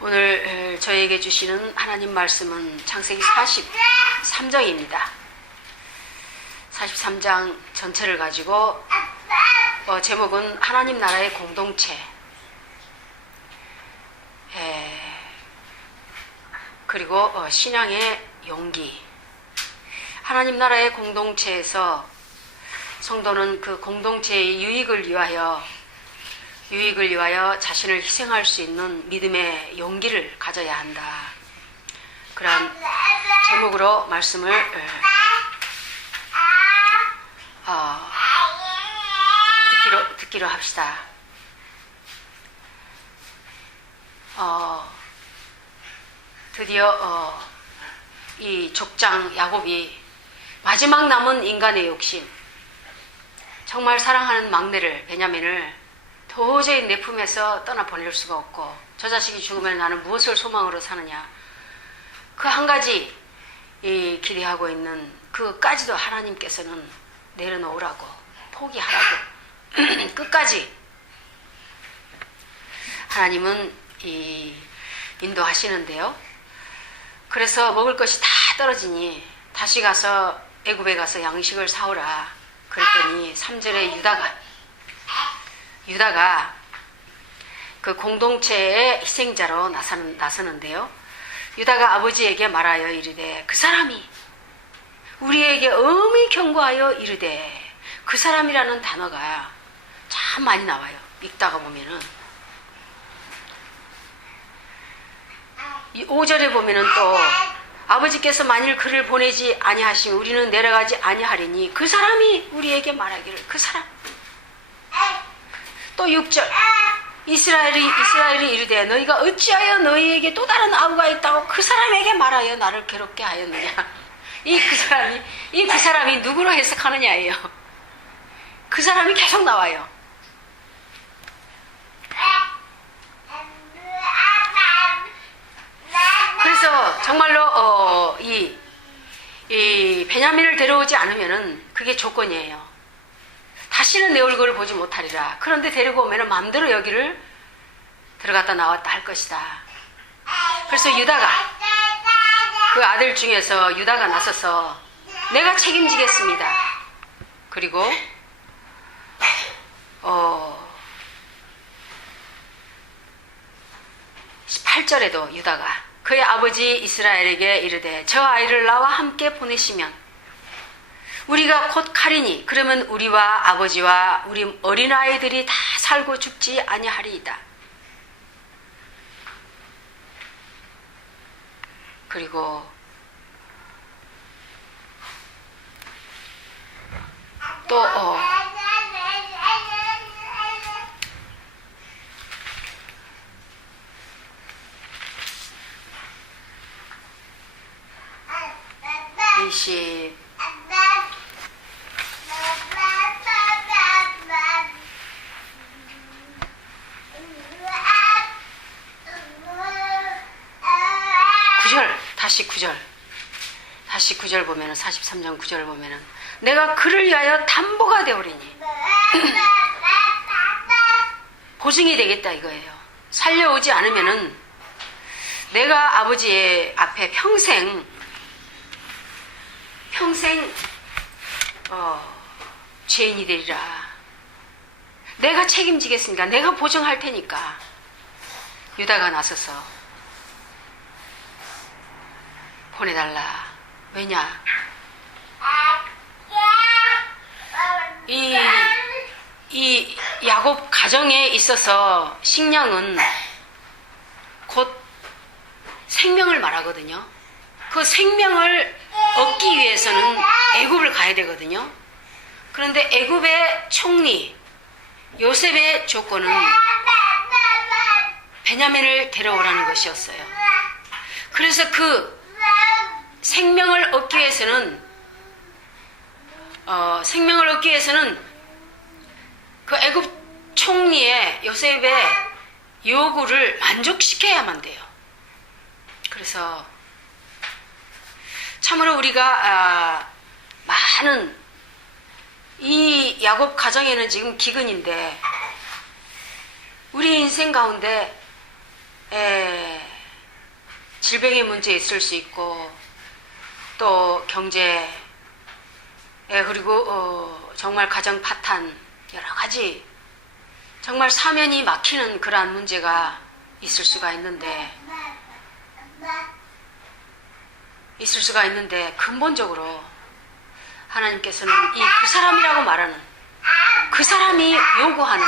오늘 저에게 주시는 하나님 말씀은 창세기 43장입니다. 43장 전체를 가지고 제목은 하나님 나라의 공동체, 그리고 신앙의 용기. 하나님 나라의 공동체에서 성도는 그 공동체의 유익을 위하여 자신을 희생할 수 있는 믿음의 용기를 가져야 한다. 그런 제목으로 말씀을 듣기로 합시다. 드디어 이 족장 야곱이 마지막 남은 인간의 욕심, 정말 사랑하는 막내를 베냐민을 도저히 내 품에서 떠나보낼 수가 없고, 저 자식이 죽으면 나는 무엇을 소망으로 사느냐, 그 한 가지 기대하고 있는 그까지도 하나님께서는 내려놓으라고, 포기하라고 끝까지 하나님은 인도하시는데요. 그래서 먹을 것이 다 떨어지니 다시 가서 애굽에 가서 양식을 사오라 그랬더니 3절에 유다가 그 공동체의 희생자로 나서는데요. 유다가 아버지에게 말하여 이르되, 그 사람이 우리에게 엄히 경고하여 이르되, 그 사람이라는 단어가 참 많이 나와요. 읽다가 보면은 5절에 보면은 또 아버지께서 만일 그를 보내지 아니하시면 우리는 내려가지 아니하리니 그 사람이 우리에게 말하기를, 그 사람. 또 6절 이스라엘이 이르되, 너희가 어찌하여 너희에게 또 다른 아우가 있다고 그 사람에게 말하여 나를 괴롭게 하였느냐. 이 그 사람이 누구로 해석하느냐예요. 그 사람이 계속 나와요. 그래서 정말로 이 베냐민을 데려오지 않으면은 그게 조건이에요. 다시는 내 얼굴을 보지 못하리라. 그런데 데리고 오면은 마음대로 여기를 들어갔다 나왔다 할 것이다. 그래서 유다가, 그 아들 중에서 유다가 나서서 내가 책임지겠습니다. 그리고 18절에도 유다가 그의 아버지 이스라엘에게 이르되, 저 아이를 나와 함께 보내시면 우리가 곧 가리니 그러면 우리와 아버지와 우리 어린아이들이 다 살고 죽지 아니하리이다. 그리고 또 9절 보면은 43장 9절 보면은 내가 그를 위하여 담보가 되오리니 보증이 되겠다 이거예요. 살려오지 않으면은 내가 아버지의 앞에 평생 죄인이 되리라. 내가 책임지겠으니까, 내가 보증할 테니까. 유다가 나서서 보내달라. 왜냐? 이 야곱 가정에 있어서 식량은 곧 생명을 말하거든요. 그 생명을 얻기 위해서는 애굽을 가야 되거든요. 그런데 애굽의 총리 요셉의 조건은 베냐민을 데려오라는 것이었어요. 그래서 그 생명을 얻기 위해서는 그 애굽 총리의 요셉의 요구를 만족시켜야만 돼요. 그래서 참으로 우리가 많은 이 야곱 가정에는 지금 기근인데 우리 인생 가운데 질병의 문제 있을 수 있고 또 경제 그리고 정말 가정 파탄 여러 가지 정말 사면이 막히는 그러한 문제가 있을 수가 있는데 근본적으로 하나님께서는 이 그 사람이라고 말하는 그 사람이 요구하는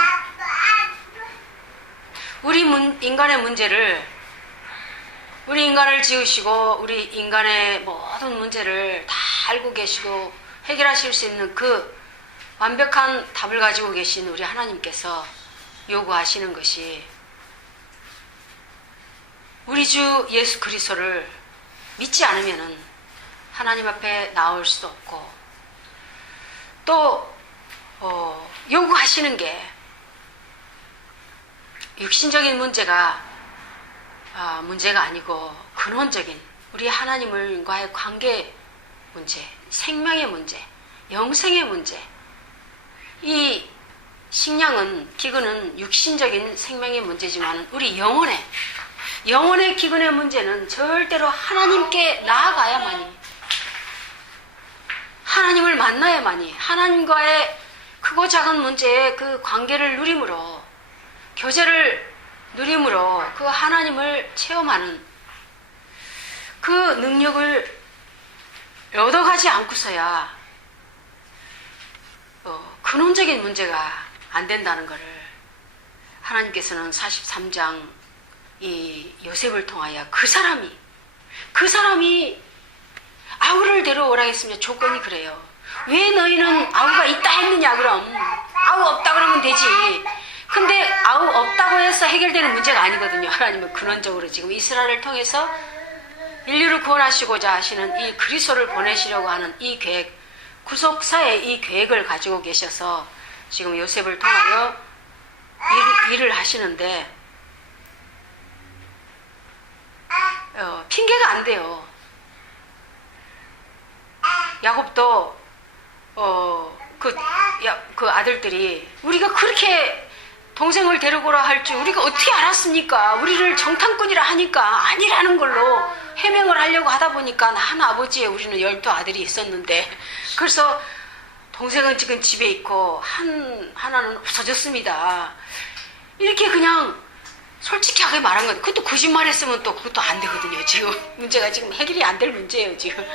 우리 인간의 문제를 우리 인간을 지으시고 우리 인간의 모든 문제를 다 알고 계시고 해결하실 수 있는 그 완벽한 답을 가지고 계신 우리 하나님께서 요구하시는 것이 우리 주 예수 그리스도를 믿지 않으면은 하나님 앞에 나올 수도 없고 또 요구하시는 게 육신적인 문제가 아니고 근원적인 우리 하나님과의 관계 문제, 생명의 문제, 영생의 문제. 이 식량은 기근은 육신적인 생명의 문제지만 우리 영혼의 기근의 문제는 절대로 하나님께 나아가야만이 하나님을 만나야만이 하나님과의 크고 작은 문제의 그 관계를 누림으로 교제를 누림으로 그 하나님을 체험하는 그 능력을 얻어가지 않고서야 근원적인 문제가 안 된다는 것을 하나님께서는 43장 이 요셉을 통하여 그 사람이 아우를 데려오라 했으면 조건이 그래요. 왜 너희는 아우가 있다 했느냐 그럼 아우 없다 그러면 되지. 근데 아우 없다고 해서 해결되는 문제가 아니거든요. 하나님은 근원적으로 지금 이스라엘을 통해서 인류를 구원하시고자 하시는 이 그리스도를 보내시려고 하는 이 계획, 구속사의 이 계획을 가지고 계셔서 지금 요셉을 통하여 일을 하시는데 핑계가 안 돼요. 야곱도 그 아들들이 우리가 그렇게 동생을 데리고라 할 줄 우리가 어떻게 알았습니까? 우리를 정탐꾼이라 하니까 아니라는 걸로 해명을 하려고 하다 보니까 한 아버지에 우리는 12아들이 있었는데 그래서 동생은 지금 집에 있고 하나는 없어졌습니다. 이렇게 그냥 솔직하게 말한 건 그것도 거짓말했으면 또 그것도 안 되거든요. 지금 문제가 지금 해결이 안 될 문제예요. 지금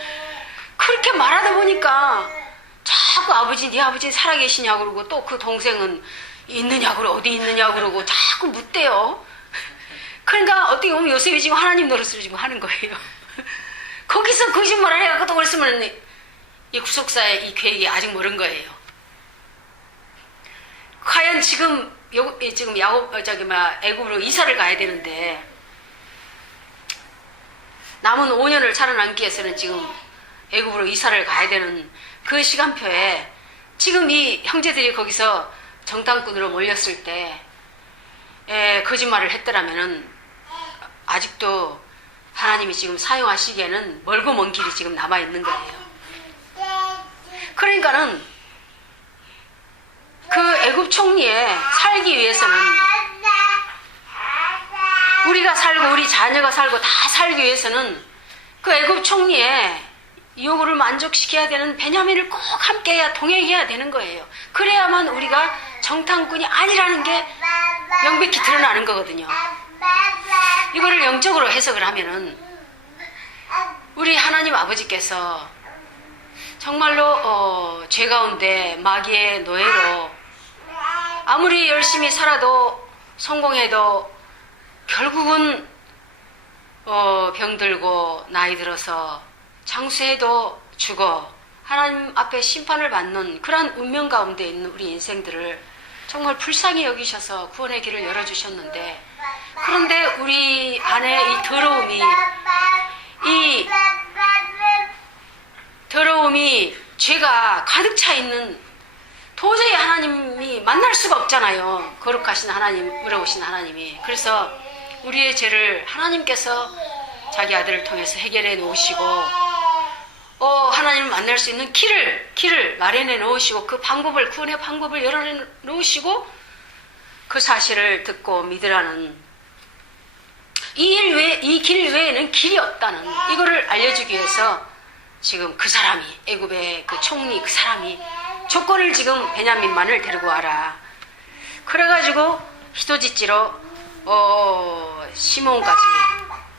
그렇게 말하다 보니까 자꾸 네 아버지 살아계시냐고 그러고 또 그 동생은 있느냐고 그러고 어디 있느냐고 그러고 자꾸 묻대요. 그러니까 어떻게 보면 요셉이 지금 하나님 노릇을 지금 하는 거예요. 거기서 거짓말을 해갖고 또 그랬으면 이 구속사의 이 계획이 아직 모른 거예요. 과연 지금 애굽으로 이사를 가야 되는데 남은 5년을 살아남기 위해서는 지금 애굽으로 이사를 가야 되는 그 시간표에 지금 이 형제들이 거기서 정탐꾼으로 몰렸을 때 거짓말을 했더라면은 아직도 하나님이 지금 사용하시기에는 멀고 먼 길이 지금 남아 있는 거예요. 그러니까는 그 애굽 총리에 살기 위해서는 우리가 살고 우리 자녀가 살고 다 살기 위해서는 그 애굽 총리의 요구를 만족시켜야 되는 베냐민을 꼭 함께해야 동행해야 되는 거예요. 그래야만 우리가 정탐꾼이 아니라는 게 명백히 드러나는 거거든요. 이거를 영적으로 해석을 하면은 우리 하나님 아버지께서 정말로 죄 가운데 마귀의 노예로 아무리 열심히 살아도 성공해도 결국은 병들고 나이 들어서 장수해도 죽어 하나님 앞에 심판을 받는 그러한 운명 가운데 있는 우리 인생들을 정말 불쌍히 여기셔서 구원의 길을 열어주셨는데 그런데 우리 안에 이 더러움이 죄가 가득 차 있는 도저히 하나님이 만날 수가 없잖아요. 거룩하신 하나님, 의로우신 하나님이. 그래서 우리의 죄를 하나님께서 자기 아들을 통해서 해결해 놓으시고 하나님을 만날 수 있는 길을 마련해 놓으시고 그 방법을 구원의 방법을 열어 놓으시고 그 사실을 듣고 믿으라는 이 길 외에는 길이 없다는 이거를 알려주기 위해서 지금 그 사람이, 애굽의 그 총리 그 사람이 조건을 지금 베냐민만을 데리고 와라. 그래가지고 희도짓지로 시몬까지.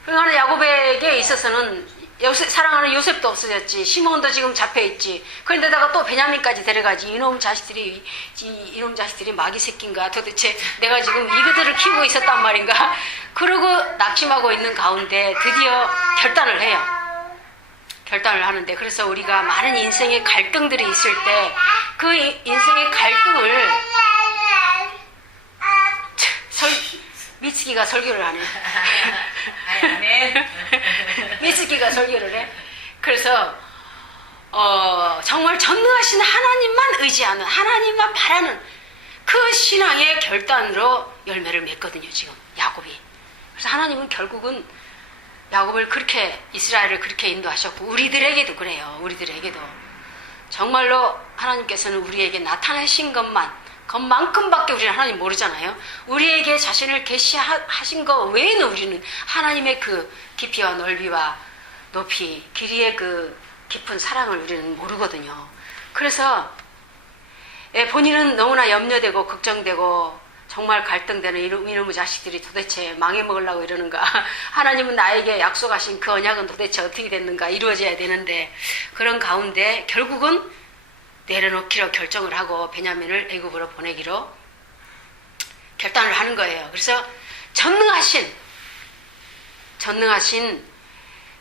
그러니까 야곱에게 있어서는 사랑하는 요셉도 없어졌지, 시몬도 지금 잡혀있지, 그런데다가 또 베냐민까지 데려가지. 이놈 자식들이 마귀 새끼인가, 도대체 내가 지금 이그들을 키우고 있었단 말인가. 그러고 낙심하고 있는 가운데 드디어 결단을 해요. 결단을 하는데, 그래서 우리가 많은 인생의 갈등들이 있을 때 그 인생의 갈등을 미츠키가 설교를 하네. 미츠키가 설교를 해. 그래서 정말 전능하신 하나님만 의지하는, 하나님만 바라는 그 신앙의 결단으로 열매를 맺거든요, 지금 야곱이. 그래서 하나님은 결국은 야곱을 그렇게, 이스라엘을 그렇게 인도하셨고, 우리들에게도 그래요. 우리들에게도 정말로 하나님께서는 우리에게 나타내신 것만큼밖에 우리는 하나님 모르잖아요. 우리에게 자신을 계시하신 것 외에는 우리는 하나님의 그 깊이와 넓이와 높이, 길이의 그 깊은 사랑을 우리는 모르거든요. 그래서 본인은 너무나 염려되고 걱정되고 정말 갈등되는 이놈의 자식들이 도대체 망해먹으려고 이러는가, 하나님은 나에게 약속하신 그 언약은 도대체 어떻게 됐는가, 이루어져야 되는데, 그런 가운데 결국은 내려놓기로 결정을 하고 베냐민을 애굽으로 보내기로 결단을 하는 거예요. 그래서 전능하신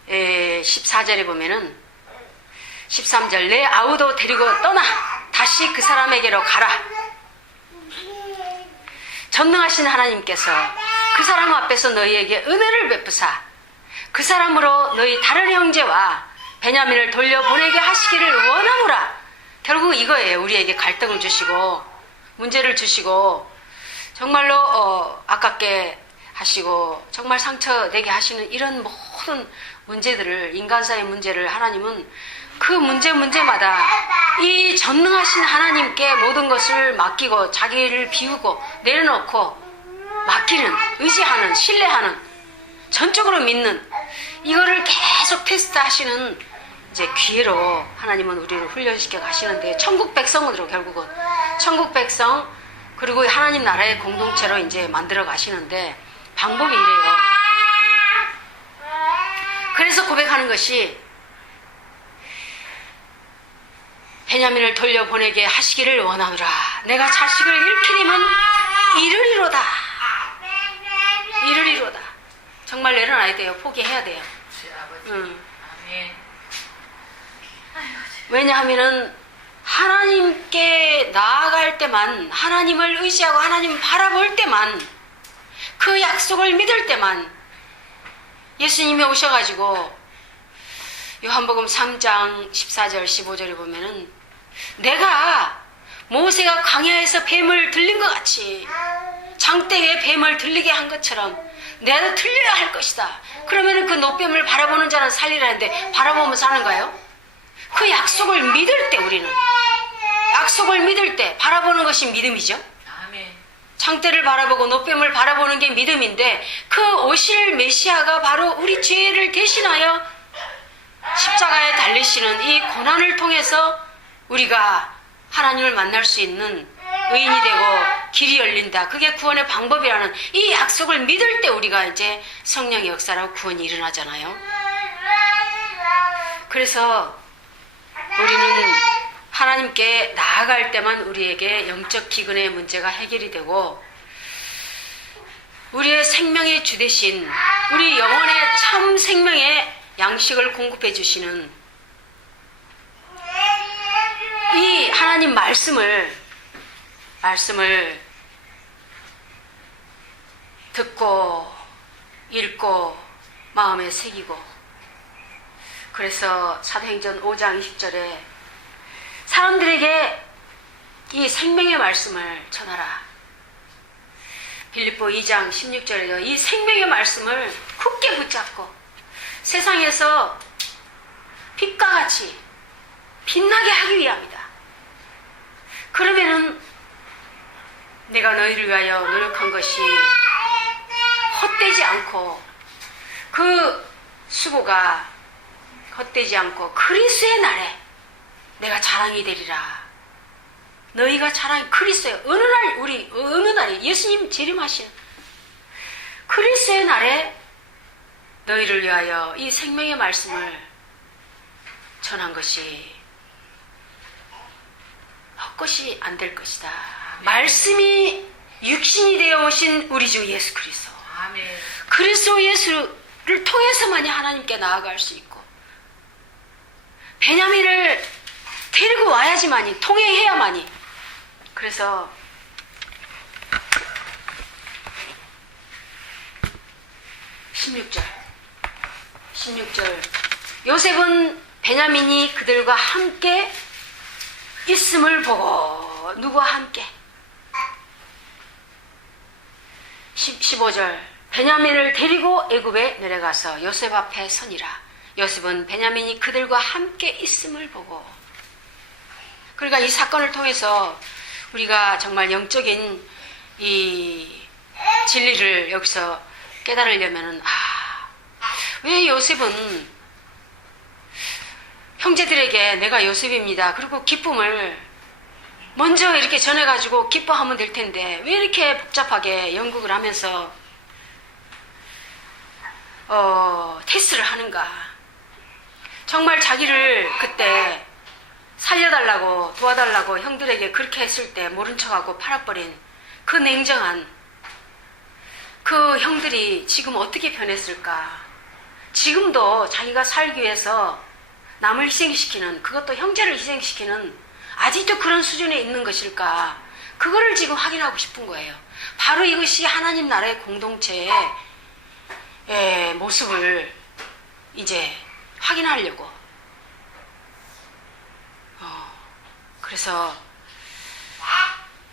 14절에 보면은 13절, 내 아우도 데리고 떠나 다시 그 사람에게로 가라. 전능하신 하나님께서 그 사람 앞에서 너희에게 은혜를 베푸사 그 사람으로 너희 다른 형제와 베냐민을 돌려보내게 하시기를 원하노라. 결국 이거예요. 우리에게 갈등을 주시고 문제를 주시고 정말로 아깝게 하시고 정말 상처내게 하시는 이런 모든 문제들을, 인간사의 문제를 하나님은 그 문제마다 이 전능하신 하나님께 모든 것을 맡기고 자기를 비우고 내려놓고 맡기는, 의지하는, 신뢰하는, 전적으로 믿는, 이거를 계속 테스트하시는 이제 기회로 하나님은 우리를 훈련시켜 가시는데, 천국 백성으로 결국은 천국 백성 그리고 하나님 나라의 공동체로 이제 만들어 가시는데 방법이 이래요. 그래서 고백하는 것이 베냐민을 돌려보내게 하시기를 원하노라. 내가 자식을 잃기리면 이르리로다. 이르리로다. 정말 내려놔야 돼요. 포기해야 돼요. 왜냐하면은 하나님께 나아갈 때만, 하나님을 의지하고 하나님을 바라볼 때만, 그 약속을 믿을 때만 예수님이 오셔가지고 요한복음 3장 14절 15절에 보면은 내가 모세가 광야에서 뱀을 들린 것 같이 장대에 뱀을 들리게 한 것처럼 내가 들려야 할 것이다. 그러면은 그 노뱀을 바라보는 자는 살리라는데 바라보면서 하는가요? 그 약속을 믿을 때, 우리는 약속을 믿을 때 바라보는 것이 믿음이죠. 장대를 바라보고 노뱀을 바라보는 게 믿음인데, 그 오실 메시아가 바로 우리 죄를 대신하여 십자가에 달리시는 이 고난을 통해서 우리가 하나님을 만날 수 있는 의인이 되고 길이 열린다. 그게 구원의 방법이라는 이 약속을 믿을 때 우리가 이제 성령의 역사라고 구원이 일어나잖아요. 그래서 우리는 하나님께 나아갈 때만 우리에게 영적 기근의 문제가 해결이 되고, 우리의 생명의 주 대신 우리 영혼의 참 생명의 양식을 공급해 주시는 이 하나님 말씀을 듣고 읽고 마음에 새기고, 그래서 사도행전 5장 20절에 사람들에게 이 생명의 말씀을 전하라. 빌립보 2장 16절에도 이 생명의 말씀을 굳게 붙잡고 세상에서 빛과 같이 빛나게 하기 위함이다. 그러면은 내가 너희를 위하여 노력한 것이 헛되지 않고 그 수고가 헛되지 않고 그리스도의 날에 내가 자랑이 되리라. 너희가 자랑이 그리스도의 어느 날 우리 어느 날에 예수님 재림하신 그리스도의 날에 너희를 위하여 이 생명의 말씀을 전한 것이 헛것이 안 될 것이다. 말씀이 육신이 되어 오신 우리 주 예수 그리스도. 아멘. 그리스도 예수를 통해서만이 하나님께 나아갈 수 있고 베냐민을 데리고 와야지만이 통행해야만이. 그래서 16절 요셉은 베냐민이 그들과 함께 있음을 보고 누구와 함께 15절 베냐민을 데리고 애굽에 내려가서 요셉 앞에 서니라. 요셉은 베냐민이 그들과 함께 있음을 보고. 그러니까 이 사건을 통해서 우리가 정말 영적인 이 진리를 여기서 깨달으려면은 왜 요셉은 형제들에게 내가 요셉입니다. 그리고 기쁨을 먼저 이렇게 전해가지고 기뻐하면 될 텐데 왜 이렇게 복잡하게 연극을 하면서 테스트를 하는가. 정말 자기를 그때 살려달라고 도와달라고 형들에게 그렇게 했을 때 모른 척하고 팔아버린 그 냉정한 그 형들이 지금 어떻게 변했을까. 지금도 자기가 살기 위해서 남을 희생시키는, 그것도 형제를 희생시키는 아직도 그런 수준에 있는 것일까. 그거를 지금 확인하고 싶은 거예요. 바로 이것이 하나님 나라의 공동체의 모습을 이제 확인하려고. 그래서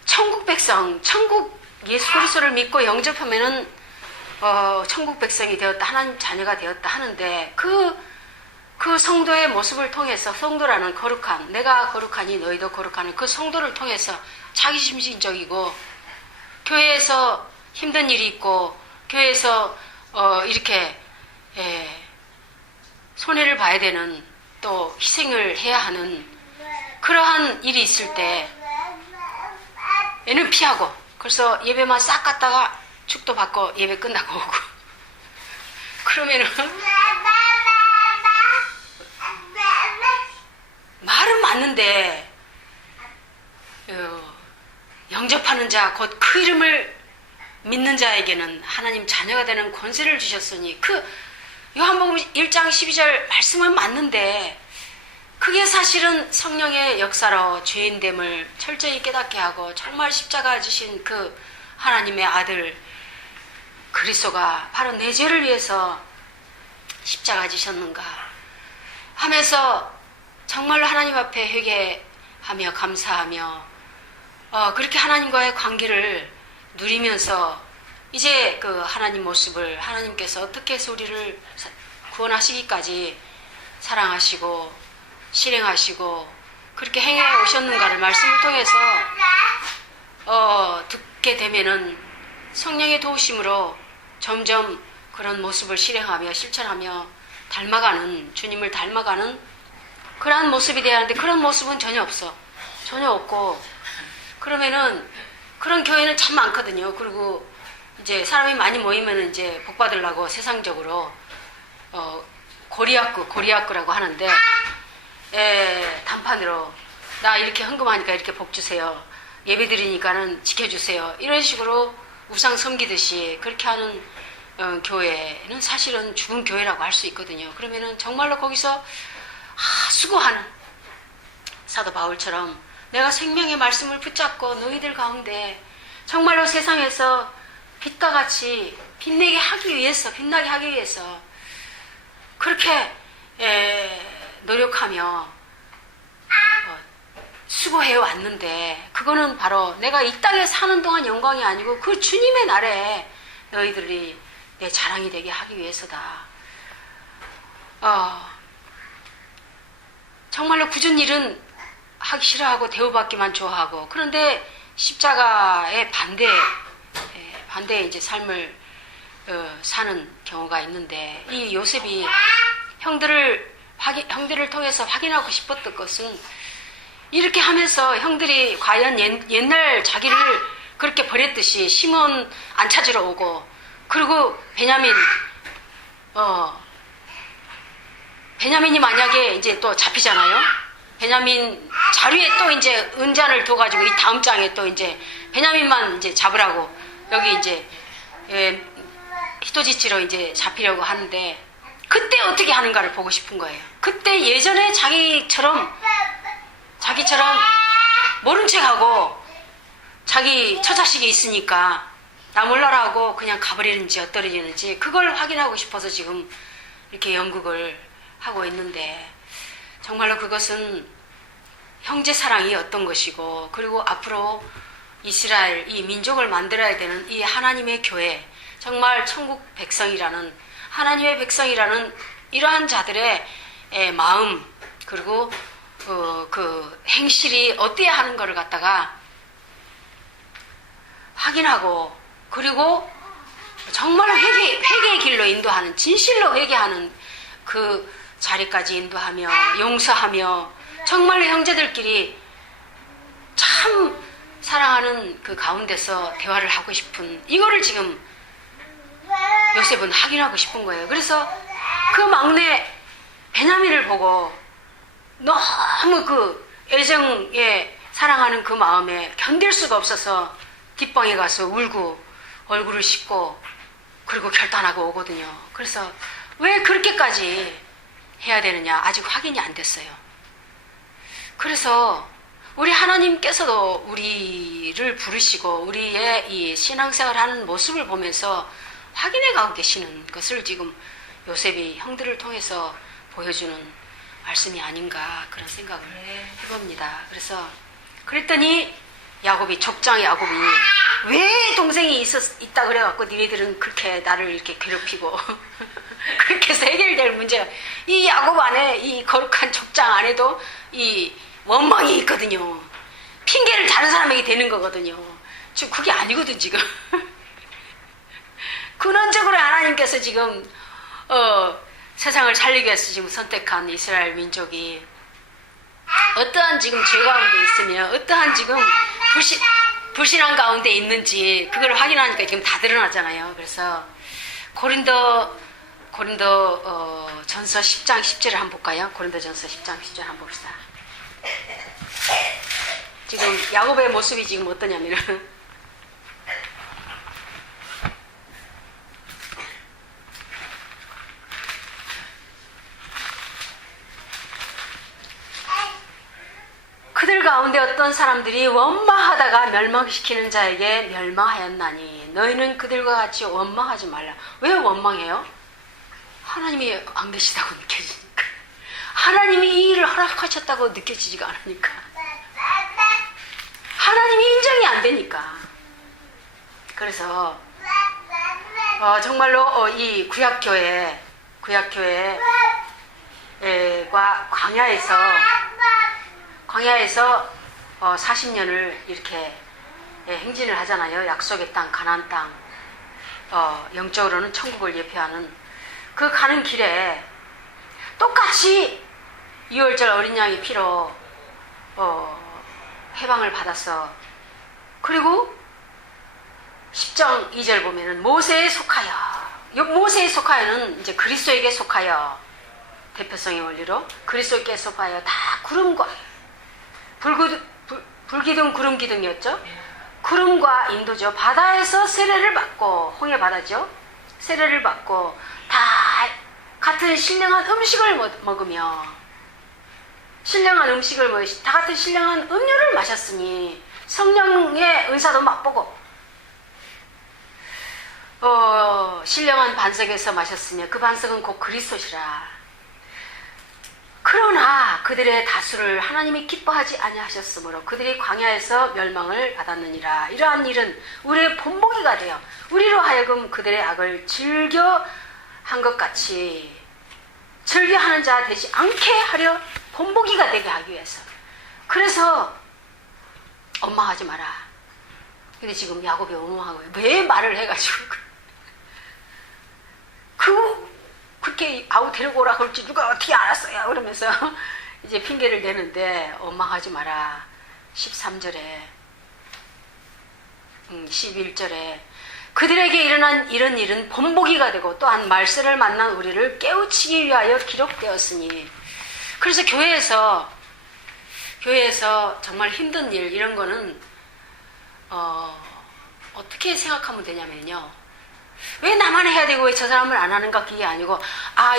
천국 백성, 천국 예수 그리스도를 믿고 영접하면은 천국 백성이 되었다, 하나님 자녀가 되었다 하는데 그 성도의 모습을 통해서, 성도라는 거룩한, 내가 거룩하니 너희도 거룩하는 그 성도를 통해서 자기중심적이고 교회에서 힘든 일이 있고 교회에서 이렇게 손해를 봐야 되는, 또 희생을 해야 하는 그러한 일이 있을 때 얘는 피하고, 그래서 예배만 싹 갔다가 축도 받고 예배 끝나고 오고. 그러면은 말은 맞는데 영접하는 자, 곧 그 이름을 믿는 자에게는 하나님 자녀가 되는 권세를 주셨으니, 그 요한복음 1장 12절 말씀은 맞는데 그게 사실은 성령의 역사로 죄인됨을 철저히 깨닫게 하고 정말 십자가 지신 그 하나님의 아들 그리스도가 바로 내 죄를 위해서 십자가 지셨는가 하면서 정말로 하나님 앞에 회개하며 감사하며 그렇게 하나님과의 관계를 누리면서 이제 그 하나님 모습을, 하나님께서 어떻게 해서 우리를 구원하시기까지 사랑하시고 실행하시고 그렇게 행해 오셨는가를 말씀을 통해서 듣게 되면은 성령의 도우심으로 점점 그런 모습을 실행하며 실천하며 닮아가는, 주님을 닮아가는 그러한 모습이 되어야 하는데 그런 모습은 전혀 없어. 전혀 없고, 그러면은 그런 교회는 참 많거든요. 그리고 이제 사람이 많이 모이면은 이제 복 받으려고 세상적으로 고리학구라고 하는데, 단판으로 나 이렇게 헌금하니까 이렇게 복 주세요, 예배 드리니까는 지켜주세요, 이런 식으로 우상 섬기듯이 그렇게 하는 교회는 사실은 죽은 교회라고 할 수 있거든요. 그러면은 정말로 거기서 수고하는 사도 바울처럼 내가 생명의 말씀을 붙잡고 너희들 가운데 정말로 세상에서 빛과 같이 빛나게 하기 위해서 그렇게 노력하며 수고해 왔는데, 그거는 바로 내가 이 땅에 사는 동안 영광이 아니고 그 주님의 날에 너희들이 내 자랑이 되게 하기 위해서다. 정말로 굳은 일은 하기 싫어하고 대우받기만 좋아하고, 그런데 십자가의 반대의 이제 삶을 사는 경우가 있는데, 이 요셉이 형들을 통해서 확인하고 싶었던 것은, 이렇게 하면서 형들이 과연 옛날 자기를 그렇게 버렸듯이 시몬 안 찾으러 오고, 그리고 베냐민이 만약에 이제 또 잡히잖아요. 베냐민 자루에 또 이제 은잔을 둬가지고 이 다음 장에 또 이제 베냐민만 이제 잡으라고 여기 이제 히토지치로 이제 잡히려고 하는데, 그때 어떻게 하는가를 보고 싶은 거예요. 그때 예전에 자기처럼 모른 척하고 자기 처자식이 있으니까 나 몰라라 하고 그냥 가버리는지 어떠려는지 그걸 확인하고 싶어서 지금 이렇게 연극을 하고 있는데, 정말로 그것은 형제 사랑이 어떤 것이고, 그리고 앞으로 이스라엘 이 민족을 만들어야 되는 이 하나님의 교회, 정말 천국 백성이라는 하나님의 백성이라는 이러한 자들의 마음, 그리고 그 행실이 어때야 하는 것을 갖다가 확인하고, 그리고 정말 회개의 길로 인도하는, 진실로 회개하는 그 자리까지 인도하며 용서하며 정말로 형제들끼리 참 사랑하는 그 가운데서 대화를 하고 싶은, 이거를 지금 요셉은 확인하고 싶은 거예요. 그래서 그 막내 베냐민을 보고 너무 그 애정에 사랑하는 그 마음에 견딜 수가 없어서 뒷방에 가서 울고 얼굴을 씻고 그리고 결단하고 오거든요. 그래서 왜 그렇게까지 해야 되느냐, 아직 확인이 안 됐어요. 그래서 우리 하나님께서도 우리를 부르시고 우리의 이 신앙생활 하는 모습을 보면서 확인해 가고 계시는 것을 지금 요셉이 형들을 통해서 보여주는 말씀이 아닌가, 그런 생각을 해봅니다. 그래서 그랬더니 족장 야곱이 왜 동생이 있다 그래갖고 니네들은 그렇게 나를 이렇게 괴롭히고 그렇게 해서 해결될 문제가, 이 야곱 안에, 이 거룩한 족장 안에도 이 원망이 있거든요. 핑계를 다른 사람에게 대는 거거든요. 지금 그게 아니거든 지금. 근원적으로 하나님께서 지금 세상을 살리기 위해서 지금 선택한 이스라엘 민족이 어떠한 지금 죄 가운데 있으며 어떠한 지금 불신앙 가운데 있는지 그걸 확인하니까 지금 다 드러나잖아요. 그래서 고린도 전서 10장 10절을 한번 볼까요? 고린도 전서 10장 10절 한번 봅시다. 지금 야곱의 모습이 지금 어떠냐면은 그들 가운데 어떤 사람들이 원망하다가 멸망시키는 자에게 멸망하였나니 너희는 그들과 같이 원망하지 말라. 왜 원망해요? 하나님이 안 계시다고 느껴지니까. 하나님이 이 일을 허락하셨다고 느껴지지가 않으니까. 하나님이 인정이 안 되니까. 그래서 정말로 이 구약교회과 광야에서 40년을 이렇게 행진을 하잖아요. 약속의 땅, 가나안 땅, 영적으로는 천국을 예표하는 그 가는 길에 똑같이 유월절 어린 양의 피로 해방을 받았어. 그리고 10장 2절 보면은 모세에 속하여, 모세에 속하여는 이제 그리스도에게 속하여, 대표성의 원리로 그리스도께 속하여 다 구름과 불기둥 구름기둥이었죠. 구름과 인도죠. 바다에서 세례를 받고, 홍해 바다죠. 세례를 받고 다 같은 신령한 음식을 먹으며, 다 같은 신령한 음료를 마셨으니 성령의 은사도 맛보고 신령한 반석에서 마셨으며 그 반석은 곧 그리스도시라. 그러나 그들의 다수를 하나님이 기뻐하지 아니하셨으므로 그들이 광야에서 멸망을 받았느니라. 이러한 일은 우리의 본보기가 되어 우리로 하여금 그들의 악을 즐겨 한 것 같이 즐겨하는 자 되지 않게 하려 본보기가 되게 하기 위해서. 그래서 원망하지 마라. 근데 지금 야곱이 원망하고 왜 말을 해가지고 그렇게 아우 데리고 오라 그럴지 누가 어떻게 알았어요? 그러면서 이제 핑계를 대는데 원망하지 마라. 13절에 11절에 그들에게 일어난 이런 일은 본보기가 되고 또한 말세를 만난 우리를 깨우치기 위하여 기록되었으니. 그래서 교회에서 정말 힘든 일 이런 거는 어떻게 생각하면 되냐면요, 왜 나만 해야 되고 왜 저 사람을 안 하는가, 그게 아니고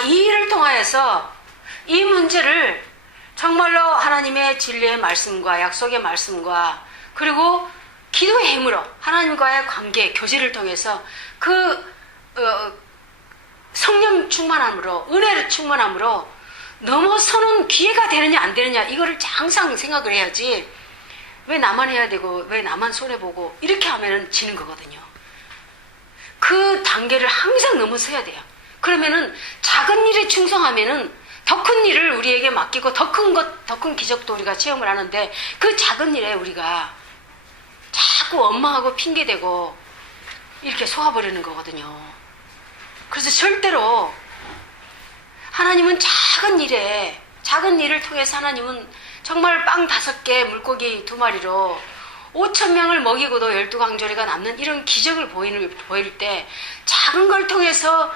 이 일을 통하여서 이 문제를 정말로 하나님의 진리의 말씀과 약속의 말씀과 그리고 기도의 힘으로 하나님과의 관계, 교제를 통해서 성령 충만함으로, 은혜를 충만함으로 넘어서는 기회가 되느냐 안 되느냐, 이거를 항상 생각을 해야지, 왜 나만 해야 되고 왜 나만 손해보고 이렇게 하면은 지는 거거든요. 그 단계를 항상 넘어서야 돼요. 그러면은 작은 일에 충성하면은 더 큰 일을 우리에게 맡기고 더 큰 기적도 우리가 체험을 하는데, 그 작은 일에 우리가 자꾸 원망하고 핑계대고 이렇게 속아버리는 거거든요. 그래서 절대로 하나님은 작은 일을 통해서 하나님은 정말 빵 5개, 물고기 2마리로 5,000명을 먹이고도 12강조리가 남는 이런 기적을 보일 때, 작은 걸 통해서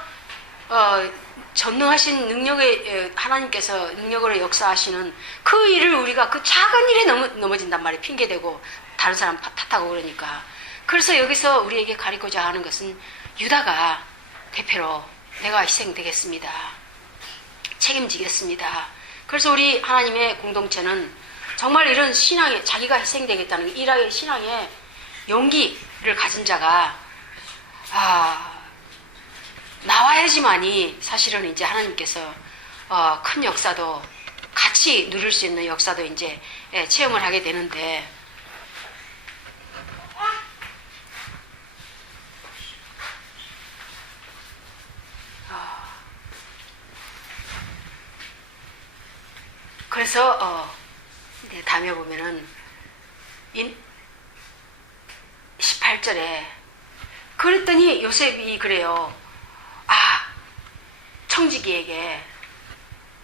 전능하신 능력의 하나님께서 능력으로 역사하시는 그 일을 우리가 그 작은 일에 넘어진단 말이에요. 핑계대고 다른 사람 탓하고 그러니까. 그래서 여기서 우리에게 가리고자 하는 것은, 유다가 대표로 내가 희생되겠습니다, 책임지겠습니다. 그래서 우리 하나님의 공동체는 정말 이런 신앙에, 자기가 희생되겠다는 일하의 신앙에 용기를 가진 자가 나와야지만이 사실은 이제 하나님께서 큰 역사도 같이 누릴 수 있는 역사도 이제 체험을 하게 되는데, 그래서 다음에 보면은 18절에 그랬더니 요셉이 그래요. 청지기에게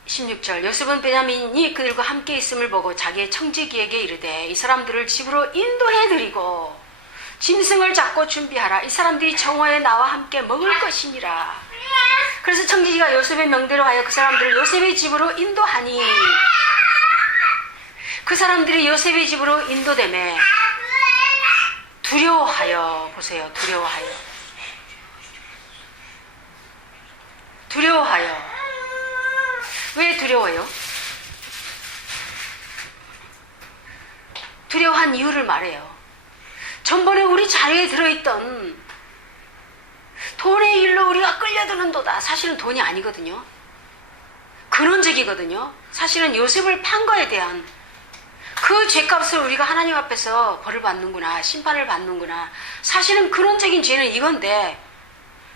16절, 요셉은 베냐민이 그들과 함께 있음을 보고 자기의 청지기에게 이르되 이 사람들을 집으로 인도해드리고 짐승을 잡고 준비하라. 이 사람들이 정오에 나와 함께 먹을 것이니라. 그래서 청지기가 요셉의 명대로 하여 그 사람들을 요셉의 집으로 인도하니, 그 사람들이 요셉의 집으로 인도되매 두려워하여, 보세요, 두려워하여. 왜 두려워요? 두려워한 이유를 말해요. 전번에 우리 자리에 들어있던 돈의 일로 우리가 끌려드는도다. 사실은 돈이 아니거든요. 근원적이거든요. 사실은 요셉을 판 거에 대한 그 죄값을 우리가 하나님 앞에서 벌을 받는구나, 심판을 받는구나. 사실은 근원적인 죄는 이건데,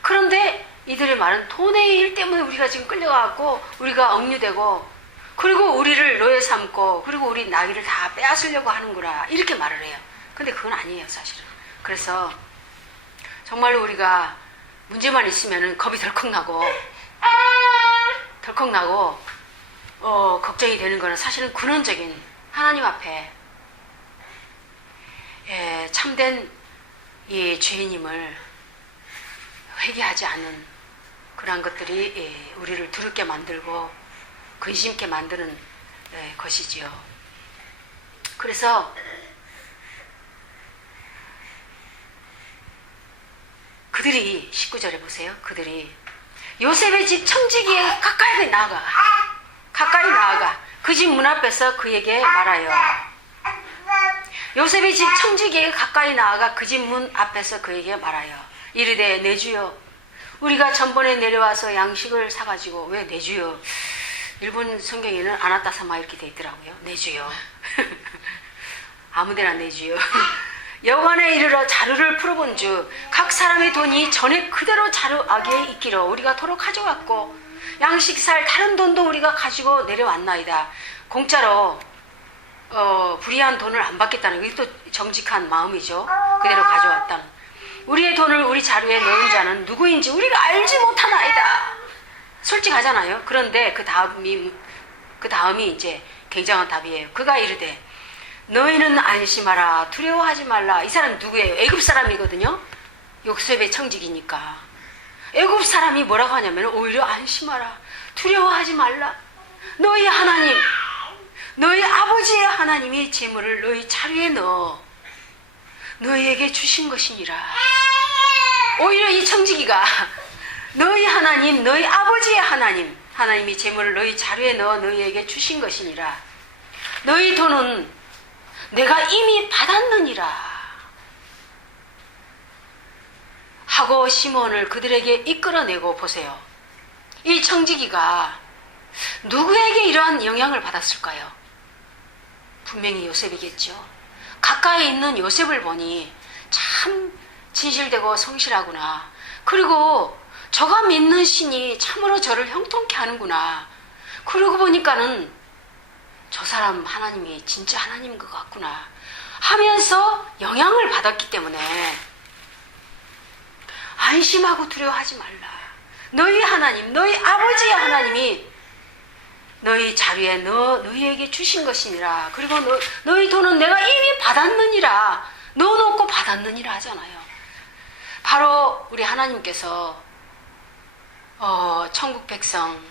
그런데 이들의 말은 돈의 일 때문에 우리가 지금 끌려가고 우리가 억류되고, 그리고 우리를 노예 삼고, 그리고 우리 나귀를 다 빼앗으려고 하는구나, 이렇게 말을 해요. 근데 그건 아니에요, 사실은. 그래서 정말로 우리가 문제만 있으면 겁이 덜컥 나고 걱정이 되는 거는 사실은 근원적인 하나님 앞에 참된 이 죄인임을 회개하지 않는 그러한 것들이 우리를 두렵게 만들고 근심케 만드는 것이지요. 그래서 그들이 19절에 보세요. 그들이 요셉의 집 청지기에 가까이 나아가 그 집 문 앞에서 그에게 말하여, 요셉의 집 청지기에 가까이 나아가 그 집 문 앞에서 그에게 말하여 이르되 내 주여, 우리가 전번에 내려와서 양식을 사가지고, 왜 내 주여? 일본 성경에는 아나타사마 이렇게 돼 있더라고요. 내 주여. 아무데나 내 주여. 여관에 이르러 자루를 풀어본 주 각 사람의 돈이 전에 그대로 자루 아기에 있기로 우리가 도로 가져왔고 양식 살 다른 돈도 우리가 가지고 내려왔나이다. 공짜로 불이한 돈을 안 받겠다는, 이게 또 정직한 마음이죠. 그대로 가져왔다는. 우리의 돈을 우리 자루에 넣은 자는 누구인지 우리가 알지 못하나이다. 솔직하잖아요. 그런데 그 다음이 이제 굉장한 답이에요. 그가 이르되 너희는 안심하라 두려워하지 말라. 이 사람 누구예요? 애굽 사람이거든요. 요셉의 청직이니까. 애굽 사람이 뭐라고 하냐면 오히려 안심하라 두려워하지 말라. 너희 하나님, 너희 아버지의 하나님이 재물을 너희 자루에 넣어 너희에게 주신 것이니라. 오히려 이 청지기가 너희 하나님, 너희 아버지의 하나님이 재물을 너희 자루에 넣어 너희에게 주신 것이니라. 너희 돈은 내가 이미 받았느니라 하고 시몬을 그들에게 이끌어내고. 보세요. 이 청지기가 누구에게 이러한 영향을 받았을까요? 분명히 요셉이겠죠. 가까이 있는 요셉을 보니 참 진실되고 성실하구나. 그리고 저가 믿는 신이 참으로 저를 형통케 하는구나. 그러고 보니까는 저 사람 하나님이 진짜 하나님인 것 같구나 하면서 영향을 받았기 때문에 안심하고 두려워하지 말라. 너희 하나님, 너희 아버지의 하나님이 너희 자루에 너희에게 주신 것이니라. 그리고 너희 돈은 내가 이미 받았느니라. 넣어놓고 받았느니라 하잖아요. 바로 우리 하나님께서 천국 백성,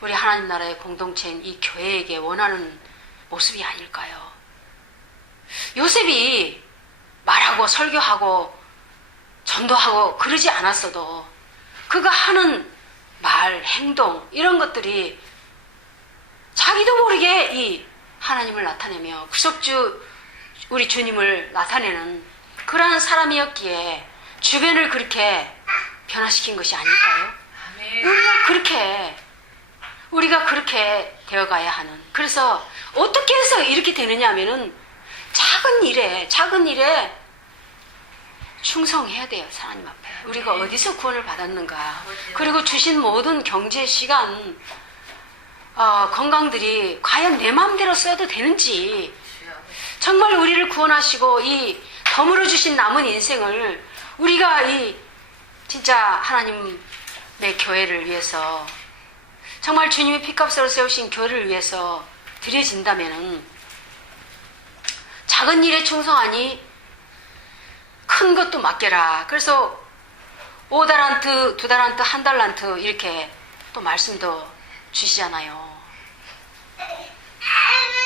우리 하나님 나라의 공동체인 이 교회에게 원하는 모습이 아닐까요? 요셉이 말하고 설교하고 전도하고 그러지 않았어도 그가 하는 말, 행동 이런 것들이 자기도 모르게 이 하나님을 나타내며 구속주 우리 주님을 나타내는 그러한 사람이었기에 주변을 그렇게 변화시킨 것이 아닐까요? 우리가 그렇게 되어가야 하는. 그래서 어떻게 해서 이렇게 되느냐 하면은 작은 일에 충성해야 돼요. 하나님 앞에. 우리가 어디서 구원을 받았는가. 그리고 주신 모든 경제, 시간, 건강들이 과연 내 마음대로 써도 되는지, 정말 우리를 구원하시고 이 덤으로 주신 남은 인생을 우리가 이 진짜 하나님의 교회를 위해서, 정말 주님이 피값으로 세우신 교회를 위해서 드려진다면은 작은 일에 충성하니 큰 것도 맡겨라. 그래서 5달란트, 2달란트, 1달란트 이렇게 또 말씀도 주시잖아요.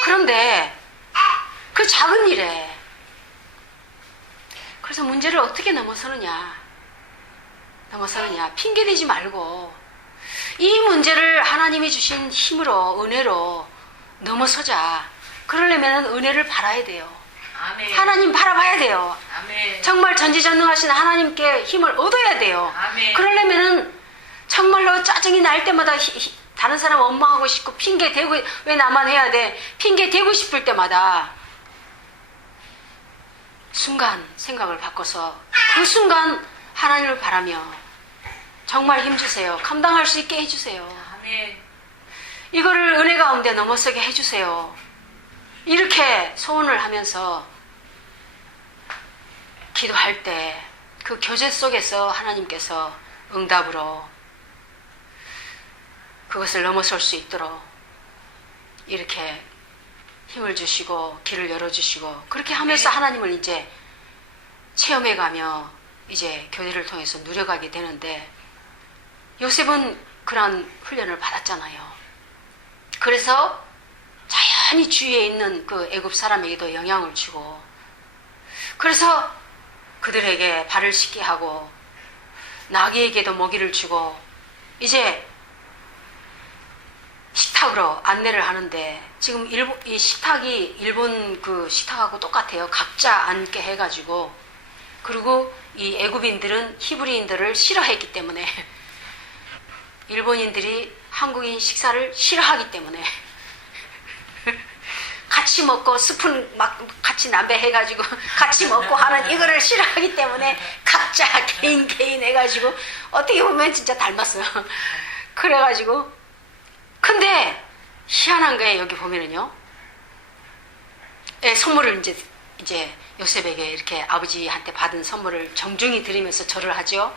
그런데 그 작은 일에, 그래서 문제를 어떻게 넘어서느냐, 핑계대지 말고 이 문제를 하나님이 주신 힘으로, 은혜로 넘어서자. 그러려면 은혜를 바라야 돼요. 아멘. 하나님 바라봐야 돼요. 아멘. 정말 전지전능하신 하나님께 힘을 얻어야 돼요. 아멘. 그러려면은 정말로 짜증이 날 때마다 다른 사람 원망하고 싶고 핑계 대고, 왜 나만 해야 돼? 핑계 대고 싶을 때마다 순간 생각을 바꿔서 그 순간 하나님을 바라며 정말 힘주세요. 감당할 수 있게 해주세요. 아멘. 이거를 은혜 가운데 넘어서게 해주세요. 이렇게 소원을 하면서 기도할 때 그 교제 속에서 하나님께서 응답으로 그것을 넘어설 수 있도록 이렇게 힘을 주시고 길을 열어주시고, 그렇게 하면서 하나님을 이제 체험해가며 이제 교회를 통해서 누려가게 되는데, 요셉은 그런 훈련을 받았잖아요. 그래서 자연히 주위에 있는 그 애굽 사람에게도 영향을 주고, 그래서 그들에게 발을 씻게 하고 나귀에게도 먹이를 주고, 이제 식탁으로 안내를 하는데, 지금 이 식탁이 일본 그 식탁하고 똑같아요. 각자 앉게 해가지고. 그리고 이 애굽인들은 히브리인들을 싫어했기 때문에, 일본인들이 한국인 식사를 싫어하기 때문에 같이 먹고 스푼 막 같이 남배해가지고 같이 먹고 하는 이거를 싫어하기 때문에 각자 개인 해가지고 어떻게 보면 진짜 닮았어요. 그래가지고, 근데 희한한 거에 여기 보면은요, 선물을 이제 요셉에게 이렇게 아버지한테 받은 선물을 정중히 드리면서 절을 하죠.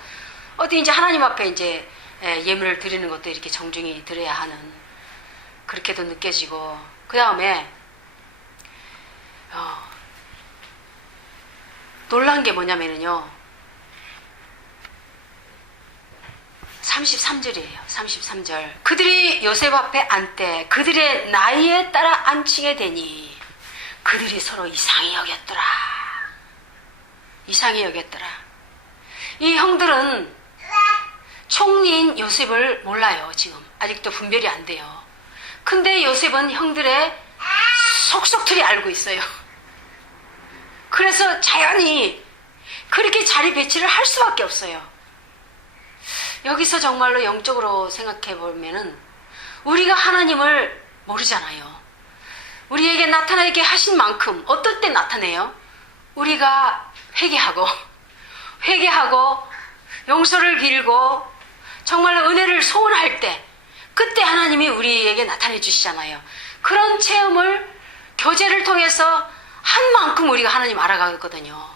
어디 이제 하나님 앞에 이제 예물을 드리는 것도 이렇게 정중히 드려야 하는, 그렇게도 느껴지고, 그 다음에 놀란 게 뭐냐면요, 33절이에요. 33절. 그들이 요셉 앞에 앉되 그들의 나이에 따라 앉히게 되니 그들이 서로 이상히 여겼더라. 이상히 여겼더라. 이 형들은 총리인 요셉을 몰라요. 지금 아직도 분별이 안 돼요. 근데 요셉은 형들의 속속들이 알고 있어요. 그래서 자연히 그렇게 자리 배치를 할 수밖에 없어요. 여기서 정말로 영적으로 생각해 보면은 우리가 하나님을 모르잖아요. 우리에게 나타나게 하신 만큼 어떨 때 나타내요? 우리가 회개하고 용서를 빌고 정말로 은혜를 소원할 때, 그때 하나님이 우리에게 나타내 주시잖아요. 그런 체험을 교제를 통해서 한 만큼 우리가 하나님 알아가거든요.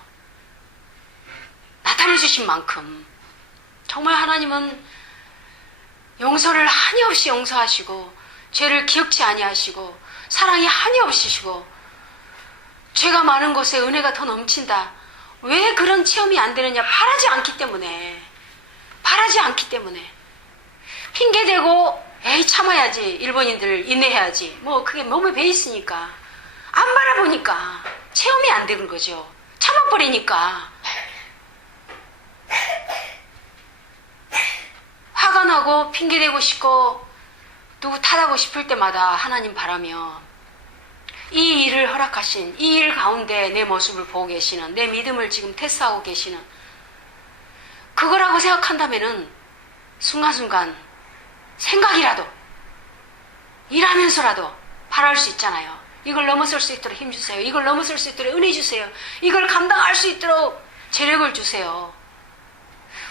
나타내 주신 만큼. 정말 하나님은 용서를 한이 없이 용서하시고 죄를 기억치 아니하시고 사랑이 한이 없으시고 죄가 많은 곳에 은혜가 더 넘친다. 왜 그런 체험이 안 되느냐? 바라지 않기 때문에. 핑계대고 에이 참아야지, 일본인들 인내해야지, 뭐 그게 몸에 배있으니까 안 바라보니까 체험이 안 되는 거죠. 참아버리니까 화가 나고 핑계대고 싶고 누구 탓하고 싶을 때마다 하나님 바라며 이 일을 허락하신, 이 일 가운데 내 모습을 보고 계시는, 내 믿음을 지금 테스트하고 계시는 그거라고 생각한다면은 순간순간 생각이라도 일하면서라도 바랄 수 있잖아요. 이걸 넘어설 수 있도록 힘주세요. 이걸 넘어설 수 있도록 은혜 주세요. 이걸 감당할 수 있도록 재력을 주세요.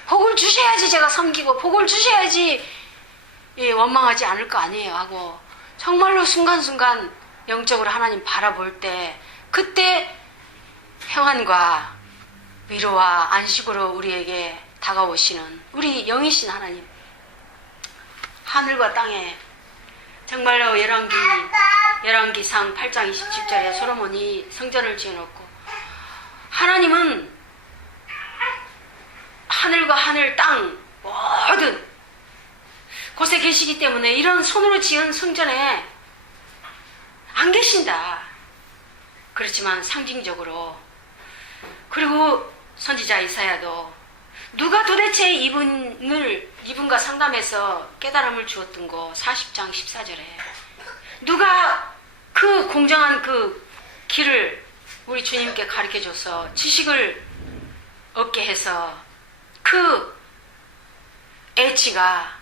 복을 주셔야지 제가 섬기고, 복을 주셔야지 원망하지 않을 거 아니에요 하고, 정말로 순간순간 영적으로 하나님 바라볼 때, 그때 평안과 위로와 안식으로 우리에게 다가오시는 우리 영이신 하나님, 하늘과 땅에 정말로 열왕기상 8장 27절에 솔로몬이 성전을 지어놓고, 하나님은 하늘과 하늘, 땅 모든 곳에 계시기 때문에 이런 손으로 지은 성전에 안 계신다. 그렇지만 상징적으로, 그리고 선지자 이사야도 누가 도대체 이분과 상담해서 깨달음을 주었던 거 40장 14절에 누가 그 공정한 그 길을 우리 주님께 가르쳐줘서 지식을 얻게 해서 그 애치가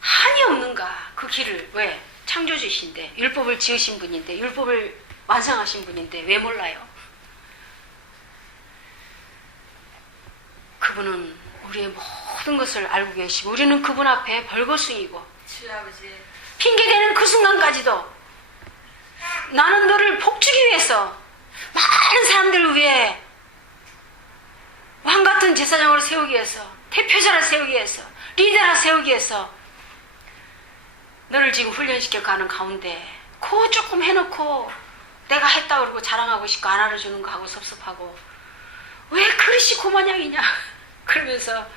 한이 없는가? 그 길을 왜? 창조주신데, 율법을 지으신 분인데, 율법을 완성하신 분인데 왜 몰라요? 그분은 우리의 모든 것을 알고 계시고 우리는 그분 앞에 벌거숭이고, 핑계대는 그 순간까지도 나는 너를 복주기 위해서, 많은 사람들을 위해, 왕같은 제사장으로 세우기 위해서, 대표자를 세우기 위해서, 리더를 세우기 위해서 너를 지금 훈련시켜 가는 가운데 그거 조금 해놓고 내가 했다 그러고 자랑하고 싶고 안 알아주는 거 하고 섭섭하고 왜 그릇이 그 모양이냐 그러면서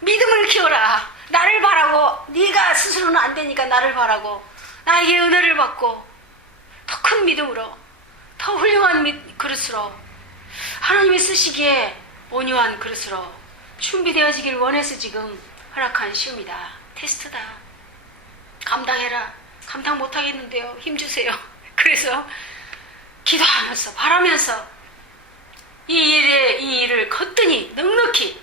믿음을 키워라. 나를 바라고, 네가 스스로는 안 되니까 나를 바라고 나에게 은혜를 받고 더 큰 믿음으로, 더 훌륭한 그릇으로, 하나님이 쓰시기에 온유한 그릇으로 준비되어지길 원해서 지금 허락한 시험이다. 테스트다. 감당해라. 감당 못하겠는데요. 힘주세요. 그래서 기도하면서 바라면서 이 일을 거뜬히 넉넉히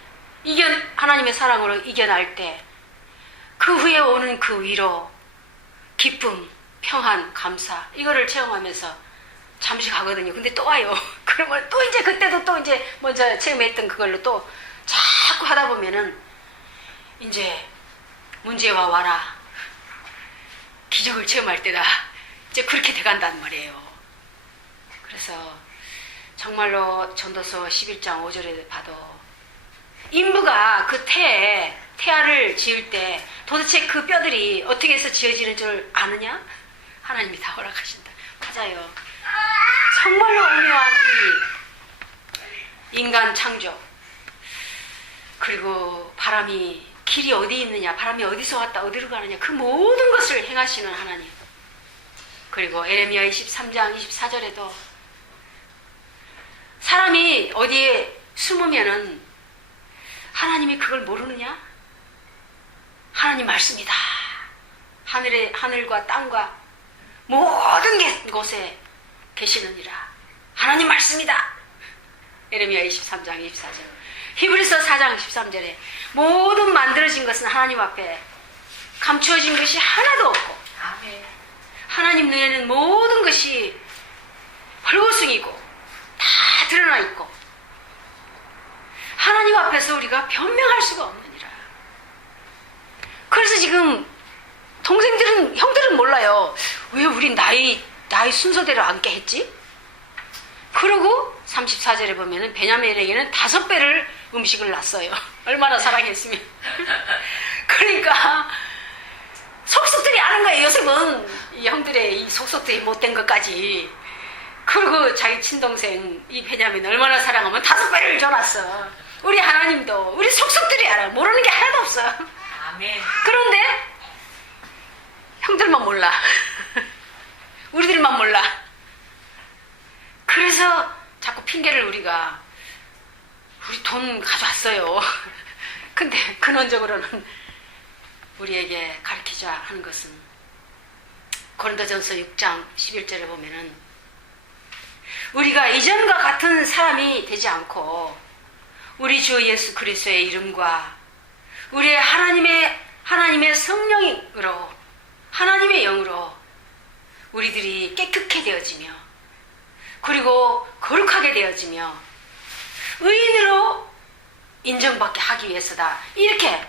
하나님의 사랑으로 이겨낼 때 그 후에 오는 그 위로, 기쁨, 평안, 감사, 이거를 체험하면서 잠시 가거든요. 근데 또 와요. 그러면 또 이제 그때도 또 이제 먼저 체험했던 그걸로 또 자꾸 하다 보면은 이제 문제와 와라. 기적을 체험할 때다. 이제 그렇게 돼간단 말이에요. 그래서 정말로 전도서 11장 5절에 봐도 인부가 그 태에 태아를 지을 때 도대체 그 뼈들이 어떻게 해서 지어지는 줄 아느냐? 하나님이 다 허락하신다. 맞아요. 정말로 오묘한 이 인간 창조. 그리고 바람이 길이 어디 있느냐, 바람이 어디서 왔다 어디로 가느냐, 그 모든 것을 행하시는 하나님. 그리고 에레미야 23장 24절에도 사람이 어디에 숨으면은 하나님이 그걸 모르느냐? 하나님 말씀이다. 하늘과 땅과 모든 곳에 계시느니라. 하나님 말씀이다. 에레미야 23장 24절. 히브리서 4장 13절에 모든 만들어진 것은 하나님 앞에 감추어진 것이 하나도 없고, 아멘. 하나님 눈에는 모든 것이 벌거숭이고 다 드러나 있고 하나님 앞에서 우리가 변명할 수가 없느니라. 그래서 지금 형들은 몰라요. 왜 우리 나이 순서대로 앉게 했지? 그러고 34절에 보면은 베냐민에게는 5배를 음식을 놨어요. 얼마나 사랑했으면. 그러니까 속속들이 아는 거예요. 요셉은 이 형들의 이 속속들이 못된 것까지. 그리고 자기 친동생 이 베냐민 얼마나 사랑하면 5배를 줘놨어. 우리 하나님도 우리 속속들이 알아. 모르는 게 하나도 없어. 아멘. 그런데 형들만 몰라. 우리들만 몰라. 그래서 자꾸 핑계를 우리 돈 가져왔어요. 근데 근원적으로는 우리에게 가르치자 하는 것은 고린도전서 6장 11절에 보면은 우리가 이전과 같은 사람이 되지 않고 우리 주 예수 그리스도의 이름과 우리의 하나님의 성령으로 하나님의 영으로 우리들이 깨끗게 되어지며 그리고 거룩하게 되어지며 의인으로 인정받게 하기 위해서다. 이렇게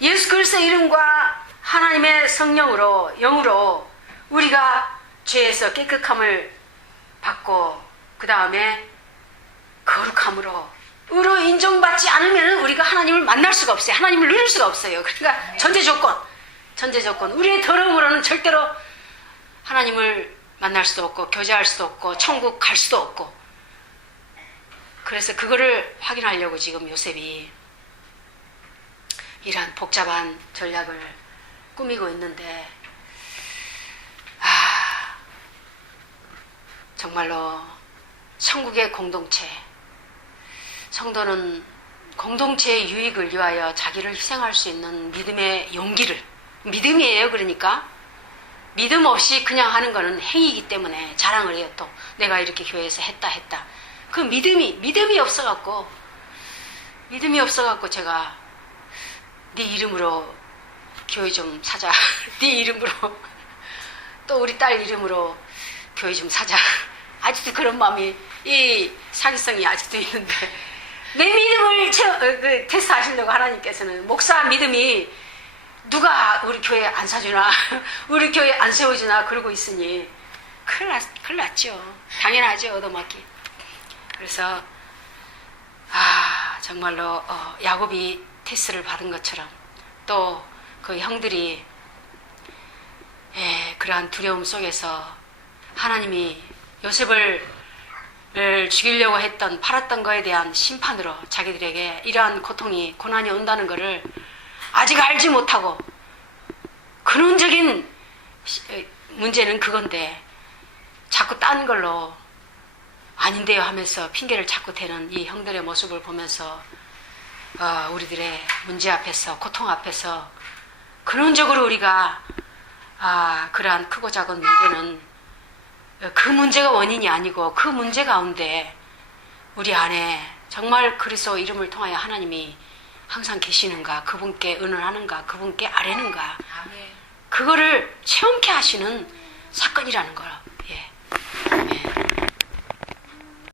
예수 그리스도의 이름과 하나님의 성령으로 영으로 우리가 죄에서 깨끗함을 받고 그 다음에 거룩함으로 의로 인정받지 않으면 우리가 하나님을 만날 수가 없어요. 하나님을 누릴 수가 없어요. 그러니까 전제 조건 우리의 더러움으로는 절대로 하나님을 만날 수도 없고 교제할 수도 없고 천국 갈 수도 없고. 그래서 그거를 확인하려고 지금 요셉이 이러한 복잡한 전략을 꾸미고 있는데 정말로 천국의 공동체, 성도는 공동체의 유익을 위하여 자기를 희생할 수 있는 믿음의 용기를, 믿음이에요. 그러니까 믿음 없이 그냥 하는 거는 행위이기 때문에 자랑을 해요. 또 내가 이렇게 교회에서 했다. 그 믿음이 없어갖고 제가 네 이름으로 교회 좀 사자. 네 이름으로 또 우리 딸 이름으로 교회 좀 사자. 아직도 그런 마음이, 이 사기성이 아직도 있는데 내 믿음을 테스트 하시려고 하나님께서는 목사 믿음이 누가 우리 교회 안 사주나 우리 교회 안 세워주나 그러고 있으니 큰일 났죠. 당연하죠. 얻어맞기. 그래서 정말로 야곱이 테스트를 받은 것처럼 또 그 형들이 그러한 두려움 속에서 하나님이 요셉을 죽이려고 했던 팔았던 거에 대한 심판으로 자기들에게 이러한 고난이 온다는 것을 아직 알지 못하고 근원적인 문제는 그건데 자꾸 딴 걸로 아닌데요 하면서 핑계를 자꾸 대는 이 형들의 모습을 보면서 우리들의 문제 앞에서 고통 앞에서 근원적으로 우리가 그러한 크고 작은 문제는 그 문제가 원인이 아니고 그 문제 가운데 우리 안에 정말 그리스도 이름을 통하여 하나님이 항상 계시는가, 그분께 의논하는가, 그분께 아뢰는가, 그거를 체험케 하시는 사건이라는 걸